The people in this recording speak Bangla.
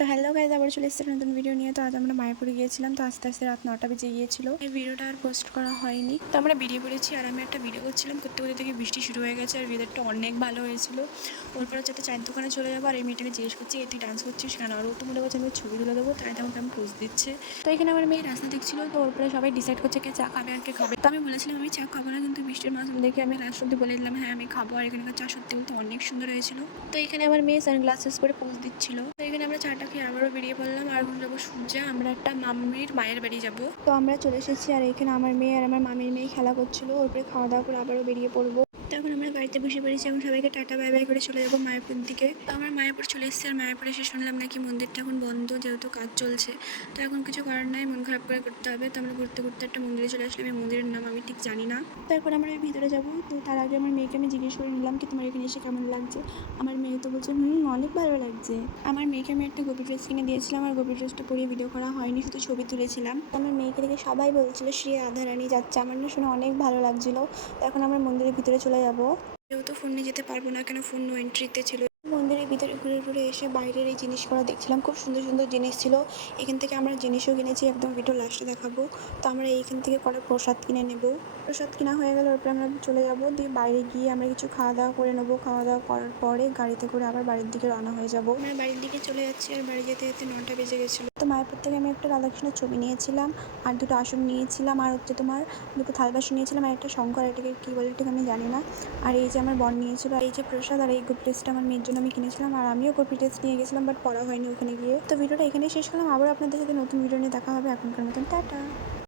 তো হ্যালো গাইজ, আবার চলে এসেছি নতুন ভিডিও নিয়ে। তো আজ আমরা মায়াপুরে গিয়েছিলাম। তো আস্তে আস্তে রাত 9টা বেজে গিয়েছিল, এই ভিডিওটা আর পোস্ট করা হয়নি। তো আমরা বেরিয়ে পড়েছি আর আমি একটা ভিডিও করছিলাম, করতে করতে থেকে বৃষ্টি শুরু হয়ে গেছে আর ওয়েদারটা অনেক ভালো হয়েছিল। ওরপর হচ্ছে একটা চায়ের দোকানে চলে যাবো আর এই মেয়েটাকে জিজ্ঞেস করছি, তুই ডান্স করছিস কেন? আর ও তো মনে করছে আমি ছবি তুলে দেবো, তাই তো আমাকে আমি পোজ দিচ্ছে। তো এখানে আমার মেয়ে রাস্তা দেখছিল, তো ওরপরে সবাই ডিসাইড করছে কে চা খাবে আর কে খাবে। তো আমি বলেছিলাম আমি চা খাবো না, কিন্তু বৃষ্টির মাঝখান দেখে আমি লাস্ট অব্দি বলে দিলাম হ্যাঁ আমি খাবো। আর এখানকার চা সত্যি বলতে অনেক সুন্দর হয়েছিল। তো এখানে আমার মেয়ে সানগ্লাসেস করে পোজ দিচ্ছিল। তো এখানে আমরা চাটা খেয়ে আবারও বেরিয়ে পড়লাম আর এখন যাবো সূর্যা, আমরা একটা মামির মায়ের বাড়ি যাব। তো আমরা চলে এসেছি আর এখানে আমার মেয়ে আর আমার মামির মেয়ে খেলা করছিল। ওরপরে খাওয়া দাওয়া করে আবারও বেরিয়ে পড়বো। তো এখন আমরা গাড়িতে বসে পড়েছি, এখন সবাইকে টাটা বাই বাই করে চলে যাবো মায়াপুর দিকে। তো আমরা মায়াপুর চলে এসেছি আর মায়াপুর এসে শুনলাম নাকি মন্দিরটা এখন বন্ধ, যেহেতু কাজ চলছে। তো এখন কিছু করার নাই, মন খারাপ করে করতে হবে। তো আমরা ঘুরতে ঘুরতে একটা মন্দিরে চলে আসলাম, এই মন্দিরের নাম আমি ঠিক জানি না। তো এখন আমরা ওই ভিতরে যাবো। তো তার আগে আমার মেয়েকে আমি জিজ্ঞেস করে নিলাম কি তোমার এখানে এসে কেমন লাগছে। আমার মেয়ে তো বলছে অনেক ভালো লাগছে। আমার মেয়েকে আমি একটা গোপী ড্রেস কিনে দিয়েছিলাম আর গোপী ড্রেসটা পরিয়ে ভিডিও করা হয়নি, শুধু ছবি তুলেছিলাম। আমার মেয়েকে দেখে সবাই বলছিল শ্রী রাধারানী যাচ্ছে, আমার না শুনে অনেক ভালো লাগছিলো। তো এখন আমরা মন্দিরের ভিতরে চলে যাবো, যেহেতু ফোন নিয়ে যেতে পারবো না, কেন ফোন নো এন্ট্রিতে ছিল। মন্দিরের ভিতরে ঘুরে ঘুরে এসে বাইরের এই জিনিসগুলো দেখছিলাম, খুব সুন্দর সুন্দর জিনিস ছিল। এখান থেকে আমরা জিনিসও কিনেছি, একদম ভিডিও লাস্টে দেখাবো। তো আমরা এইখান থেকে কটা প্রসাদ কিনে নেব। প্রসাদ কেনা হয়ে গেলে ওরপরে আমরা চলে যাব, দিয়ে বাইরে গিয়ে আমরা কিছু খাওয়া দাওয়া করে নেবো। খাওয়া দাওয়া করার পরে গাড়িতে করে আবার বাড়ির দিকে রওনা হয়ে যাব। আমরা বাড়ির দিকে চলে যাচ্ছি আর বাড়ি যেতে যেতে 9টা বেজে গেছিলো। তো মায়াপুর থেকে আমি একটা রাধাকৃষ্ণের ছবি নিয়েছিলাম আর দুটো আসন নিয়েছিলাম আর হচ্ছে তোমার দুটো থাল বাসন নিয়েছিলাম আর একটা শঙ্কর, এটাকে কী বলে ঠিক আমি জানি না। আর এই যে আমার বোন নিয়েছিল এই যে প্রসাদ, আর এই গোপী ড্রেসটা আমার মেয়ের জন্য আমি কিনেছিলাম। আর আমিও গোপী ড্রেস নিয়ে গেছিলাম, বাট পরা হয়নি ওখানে গিয়ে। তো ভিডিওটা এখানেই শেষ করলাম, আবার আপনাদের সাথে নতুন ভিডিও নিয়ে দেখা হবে। এখনকার মতন টাটা।